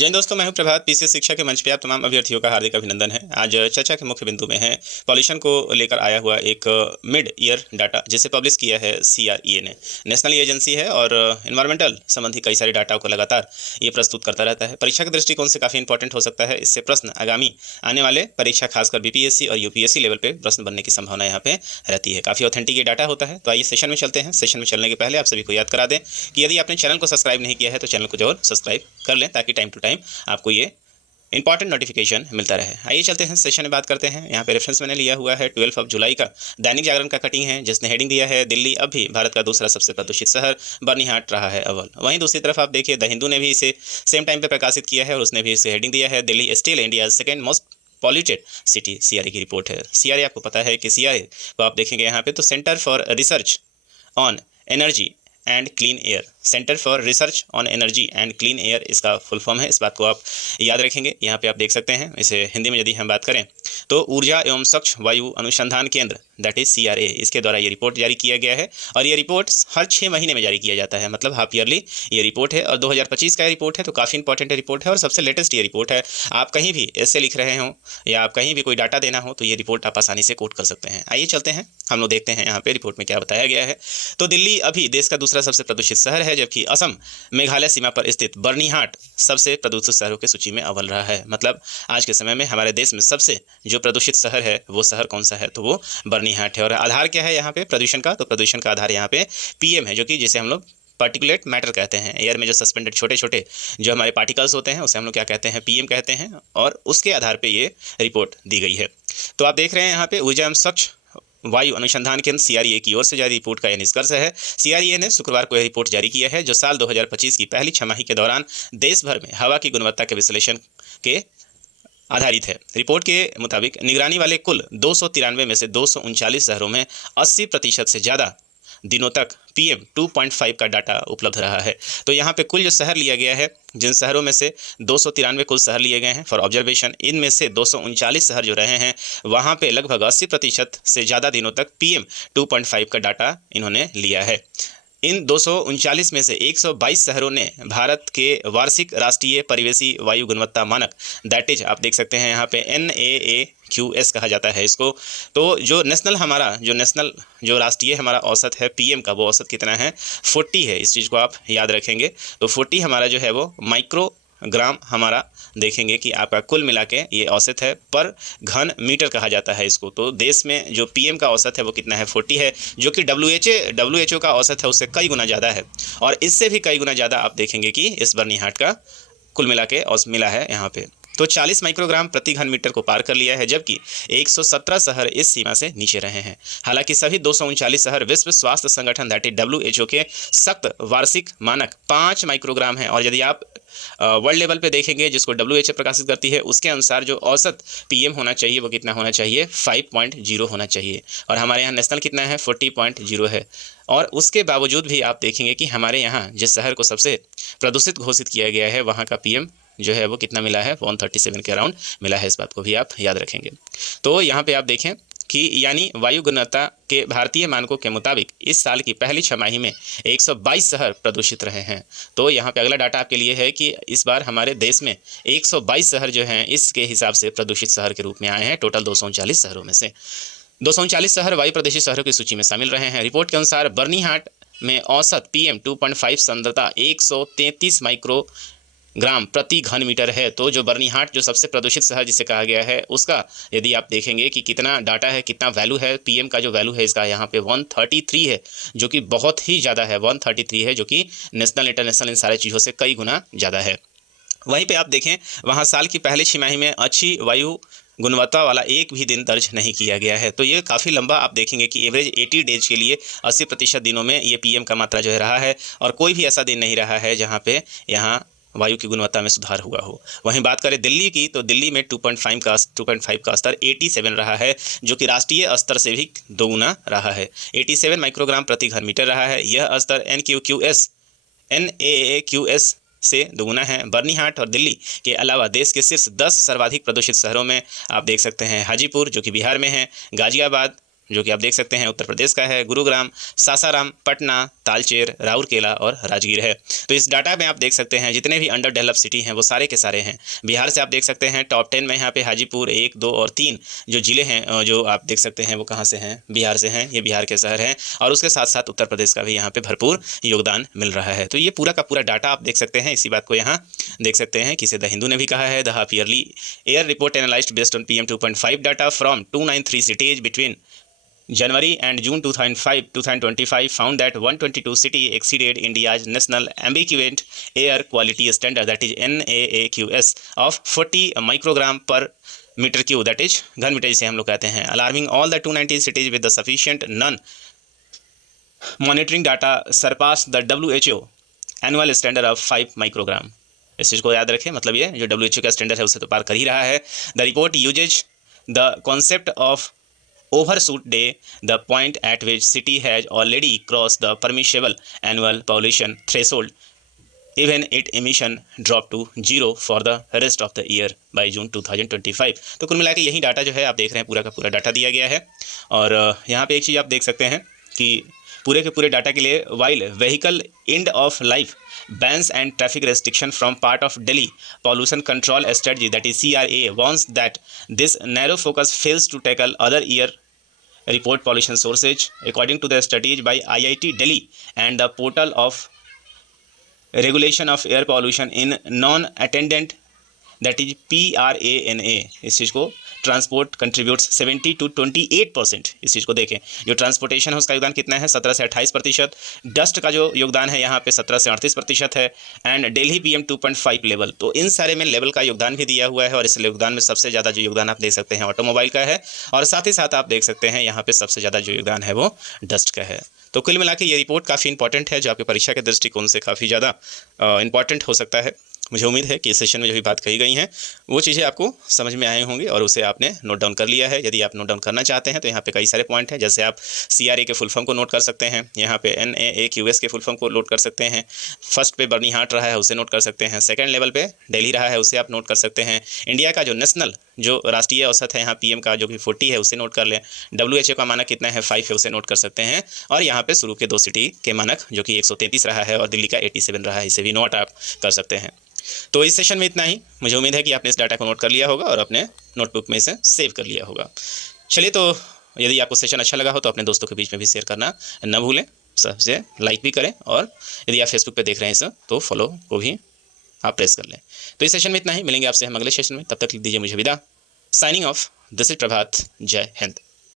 जय हिंद दोस्तों, मैं हूं प्रभात। पीसीएस शिक्षा के मंच पे आप तमाम अभ्यर्थियों का हार्दिक अभिनंदन है। आज चर्चा के मुख्य बिंदु में है पॉल्यूशन को लेकर आया हुआ एक मिड ईयर डाटा, जिसे पब्लिश किया है सीआरईए ने। नेशनल एजेंसी है और इन्वायरमेंटल संबंधी कई सारे डाटा को लगातार ये प्रस्तुत करता रहता है। परीक्षा के दृष्टिकोण से काफ़ी इंपॉर्टेंट हो सकता है। इससे प्रश्न आगामी आने वाले परीक्षा, खासकर बीपीएससी और यूपीएससी लेवल पर प्रश्न बनने की संभावना यहाँ पे रहती है। काफ़ी ऑथेंटिक ये डाटा होता है। तो आइए सेशन में चलते हैं। सेशन में चलने के पहले आप सभी को याद करा दें कि यदि आपने चैनल को सब्सक्राइब नहीं किया है तो चैनल को जरूर सब्सक्राइब कर लें, ताकि टाइम टू टाइम आपको ये इंपॉर्टेंट नोटिफिकेशन मिलता रहे। आइए चलते हैं, सेशन में बात करते हैं। यहाँ पे रेफरेंस मैंने लिया हुआ है 12 जुलाई का दैनिक जागरण का कटिंग है, जिसने हेडिंग दिया है दिल्ली अब भी भारत का दूसरा सबसे प्रदूषित शहर, बर्निहाट रहा है अव्वल। वहीं दूसरी तरफ आप देखिए, द हिंदू ने भी इसे सेम टाइम पे प्रकाशित किया है और उसने भी इसे हेडिंग दिया है Delhi still India second most polluted city. CRE की रिपोर्ट है। सीआरई आपको पता है कि सीआरई को आप देखेंगे यहाँ पे तो centre for research on energy and clean air, centre for research on energy and clean air इसका फुल फॉर्म है। इस बात को आप याद रखेंगे। यहाँ पे आप देख सकते हैं, इसे हिंदी में यदि हम बात करें तो ऊर्जा एवं स्वच्छ वायु अनुसंधान केंद्र, दैट इज सीआरए, इसके द्वारा ये रिपोर्ट जारी किया गया है। और ये रिपोर्ट हर 6 महीने में जारी किया जाता है, मतलब हाफ ईयरली ये रिपोर्ट है। और 2025 का ये रिपोर्ट है, तो काफ़ी इंपॉर्टेंट रिपोर्ट है और सबसे लेटेस्ट ये रिपोर्ट है। आप कहीं भी ऐसे लिख रहे हो या आप कहीं भी कोई डाटा देना हो तो ये रिपोर्ट आप आसानी से कोट कर सकते हैं। आइए चलते हैं, हम लोग देखते हैं यहाँ पे रिपोर्ट में क्या बताया गया है। तो दिल्ली अभी देश का दूसरा सबसे प्रदूषित शहर है, जबकि असम मेघालय सीमा पर स्थित बर्निहाट सबसे प्रदूषित शहरों की सूची में अव्वल रहा है। मतलब आज के समय में हमारे देश में सबसे जो प्रदूषित शहर है वो शहर कौन सा है, तो वो बर्निहाट है। और आधार क्या है यहाँ पे प्रदूषण का, तो प्रदूषण का आधार यहाँ पे पीएम है, जो कि जिसे हम लोग पार्टिकुलेट मैटर कहते हैं। एयर में जो सस्पेंडेड छोटे छोटे जो हमारे पार्टिकल्स होते हैं उसे हम लोग क्या कहते हैं, पीएम कहते हैं। और उसके आधार पे ये रिपोर्ट दी गई है। तो आप देख रहे हैं यहाँ पे ऊर्जा एवं स्वच्छ वायु अनुसंधान केंद्र सीआरईए की ओर से जारी रिपोर्ट का यह निष्कर्ष है। सीआरईए ने शुक्रवार को यह रिपोर्ट जारी किया है, जो साल 2025 की पहली छमाही के दौरान देश भर में हवा की गुणवत्ता के विश्लेषण के आधारित है। रिपोर्ट के मुताबिक निगरानी वाले कुल 293 में से 239 शहरों में 80% से ज़्यादा दिनों तक PM 2.5 का डाटा उपलब्ध रहा है। तो यहाँ पे कुल जो शहर लिया गया है, जिन शहरों में से 293 कुल शहर लिए गए हैं फॉर ऑब्जर्वेशन, इनमें से 239 शहर जो रहे हैं वहाँ पे लगभग 80% से ज़्यादा दिनों तक PM 2.5 का डाटा इन्होंने लिया है। इन 239 में से 122 शहरों ने भारत के वार्षिक राष्ट्रीय परिवेशी वायु गुणवत्ता मानक, दैट इज आप देख सकते हैं यहाँ पे NAAQS कहा जाता है इसको। तो जो नेशनल जो राष्ट्रीय हमारा औसत है PM का, वो औसत कितना है, 40 है। इस चीज़ को आप याद रखेंगे। तो 40 हमारा जो है वो माइक्रोग्राम हमारा देखेंगे कि आपका कुल मिला के ये औसत है, पर घन मीटर कहा जाता है इसको। तो देश में जो PM का औसत है वो कितना है, 40 है, जो कि WHO का औसत है उससे कई गुना ज़्यादा है। और इससे भी कई गुना ज़्यादा आप देखेंगे कि इस बर्निहाट का कुल मिला के औसत मिला है यहाँ पे। तो 40 माइक्रोग्राम प्रति घन मीटर को पार कर लिया है, जबकि 117 शहर इस सीमा से नीचे रहे हैं। हालांकि सभी 239 शहर विश्व स्वास्थ्य संगठन दैट इज WHO के सख्त वार्षिक मानक 5 माइक्रोग्राम है। और यदि आप वर्ल्ड लेवल पे देखेंगे, जिसको WHO प्रकाशित करती है, उसके अनुसार जो औसत PM होना चाहिए वो कितना होना चाहिए, 5.0 होना चाहिए। और हमारे यहाँ नेशनल कितना है, 40.0 है। और उसके बावजूद भी आप देखेंगे कि हमारे यहाँ जिस शहर को सबसे प्रदूषित घोषित किया गया है, वहाँ का PM जो है वो कितना मिला है, 137 के अराउंड मिला है। इस बात को भी आप याद रखेंगे। तो यहाँ पे आप देखें कि यानी वायु गुणवत्ता के भारतीय मानकों के मुताबिक इस साल की पहली छमाही में 122 शहर प्रदूषित रहे हैं। तो यहाँ पे अगला डाटा आपके लिए है कि इस बार हमारे देश में 122 शहर जो हैं इसके हिसाब से प्रदूषित शहर के रूप में आए हैं। टोटल 239 शहरों में से 239 शहर वायु प्रदूषित शहरों की सूची में शामिल रहे हैं। रिपोर्ट के अनुसार बर्निहाट में औसत PM 2.5 सांद्रता 133 माइक्रोग्राम प्रति घन मीटर है। तो जो बर्निहाट जो सबसे प्रदूषित शहर जिसे कहा गया है, उसका यदि आप देखेंगे कि कितना डाटा है, कितना वैल्यू है, PM का जो वैल्यू है इसका यहाँ पे 133 है, जो कि बहुत ही ज़्यादा है। 133 है, जो कि नेशनल इंटरनेशनल इन सारी चीज़ों से कई गुना ज़्यादा है। वहीं पे आप देखें, वहाँ साल की पहली छमाही में अच्छी वायु गुणवत्ता वाला एक भी दिन दर्ज नहीं किया गया है। तो ये काफ़ी लंबा आप देखेंगे कि एवरेज 80 डेज के लिए 80% दिनों में ये PM का मात्रा जो है रहा है। और कोई भी ऐसा दिन नहीं रहा है जहाँ पे यहाँ वायु की गुणवत्ता में सुधार हुआ हो। वहीं बात करें दिल्ली की, तो दिल्ली में 2.5 का स्तर 87 रहा है, जो कि राष्ट्रीय स्तर से भी दोगुना रहा है। 87 माइक्रोग्राम प्रति घन मीटर रहा है। यह स्तर NAAQS से दोगुना है। बर्निहाट और दिल्ली के अलावा देश के शीर्ष 10 सर्वाधिक प्रदूषित शहरों में आप देख सकते हैं हाजीपुर, जो कि बिहार में है, गाजियाबाद, जो कि आप देख सकते हैं उत्तर प्रदेश का है, गुरुग्राम, सासाराम, पटना, तालचेर, राउरकेला और राजगीर है। तो इस डाटा में आप देख सकते हैं जितने भी अंडर डेवलप सिटी हैं वो सारे के सारे हैं। बिहार से आप देख सकते हैं टॉप 10 में यहाँ पे हाजीपुर 1, 2 और 3 जो ज़िले हैं जो आप देख सकते हैं वो कहाँ से हैं, बिहार से हैं। ये बिहार के शहर हैं और उसके साथ साथ उत्तर प्रदेश का भी यहाँ पे भरपूर योगदान मिल रहा है। तो ये पूरा का पूरा डाटा आप देख सकते हैं। इसी बात को यहाँ देख सकते हैं कि इसे द हिंदू ने भी कहा है, the half yearly air report analysed based on PM 2.5 data from 293 cities between January and June 2025 found that 122 cities exceeded India's national ambient air quality standard, that is NAAQS, of 40 microgram per meter cube, that is घन metre जिसे हम लोग कहते हैं, alarming all the 290 cities with the sufficient non-monitoring data surpassed the WHO annual standard of 5 microgram। इस चीज़ को याद रखें, मतलब ये जो WHO का स्टैंडर्ड है उससे तो पार कर ही रहा है। The report uses the concept of overshoot day, the point at which city has already crossed the permissible annual pollution threshold, even its emission dropped to 0 for the rest of the year by June 2025। तो कुल मिला के यही data जो है आप देख रहे हैं, पूरा का पूरा डाटा दिया गया है। और यहाँ पे एक चीज़ आप देख सकते हैं कि पूरे के पूरे डाटा के लिए while vehicle end of life bans and traffic restriction from part of Delhi pollution control strategy, that is CRA, warns that this narrow focus fails to tackle other air report pollution sources. According to the studies by IIT Delhi and the portal of regulation of air pollution in non-attendant, that is PRANA, इस चीज़ को transport contributes 70 to 28%। इस चीज़ को देखें, जो transportation है उसका योगदान कितना है, 17 से 28%। डस्ट का जो योगदान है यहाँ पे 17 से 38% है। एंड दिल्ली PM 2.5 लेवल, तो इन सारे में लेवल का योगदान भी दिया हुआ है। और इस योगदान में सबसे ज़्यादा जो योगदान आप देख सकते हैं ऑटोमोबाइल का है, और साथ ही साथ आप देख सकते हैं यहाँ पर सबसे ज़्यादा जो योगदान है वो डस्ट का है। तो कुल मिला के ये रिपोर्ट काफ़ी इंपॉर्टेंट है, जो आपके परीक्षा के दृष्टिकोण से काफ़ी ज़्यादा इंपॉर्टेंट हो सकता है। मुझे उम्मीद है कि इस सेशन में जो भी बात कही गई हैं वो चीज़ें आपको समझ में आई होंगी और उसे आपने नोट डाउन कर लिया है। यदि आप नोट डाउन करना चाहते हैं तो यहाँ पे कई सारे पॉइंट हैं, जैसे आप CRA के फुल फॉर्म को नोट कर सकते हैं, यहाँ पे NAAQS के फुल फॉर्म को नोट कर सकते हैं, फर्स्ट पे बर्निहाट रहा है उसे नोट कर सकते हैं, सेकंड लेवल पे दिल्ली रहा है उसे आप नोट कर सकते हैं, इंडिया का जो नेशनल जो राष्ट्रीय औसत है यहाँ PM का जो कि 40 है उसे नोट कर लें, WHO का मानक कितना है 5 है उसे नोट कर सकते हैं, और यहाँ पे शुरू के 2 सिटी के मानक जो कि 133 रहा है और दिल्ली का 87 रहा है, इसे भी नोट आप कर सकते हैं। तो इस सेशन में इतना ही। मुझे उम्मीद है कि आपने इस डाटा को नोट कर लिया होगा और अपने नोटबुक में इसे सेव कर लिया होगा। चलिए, तो यदि आपको सेशन अच्छा लगा हो तो अपने दोस्तों के बीच में भी शेयर करना न भूलें, सबसे लाइक भी करें, और यदि आप फेसबुक पे देख रहे हैं इसे तो फॉलो को भी आप प्रेस कर लें। तो इस सेशन में इतना ही, मिलेंगे आपसे हम अगले सेशन में, तब तक लिख दीजिए मुझे विदा। साइनिंग ऑफ, दिस इज प्रभात, जय हिंद।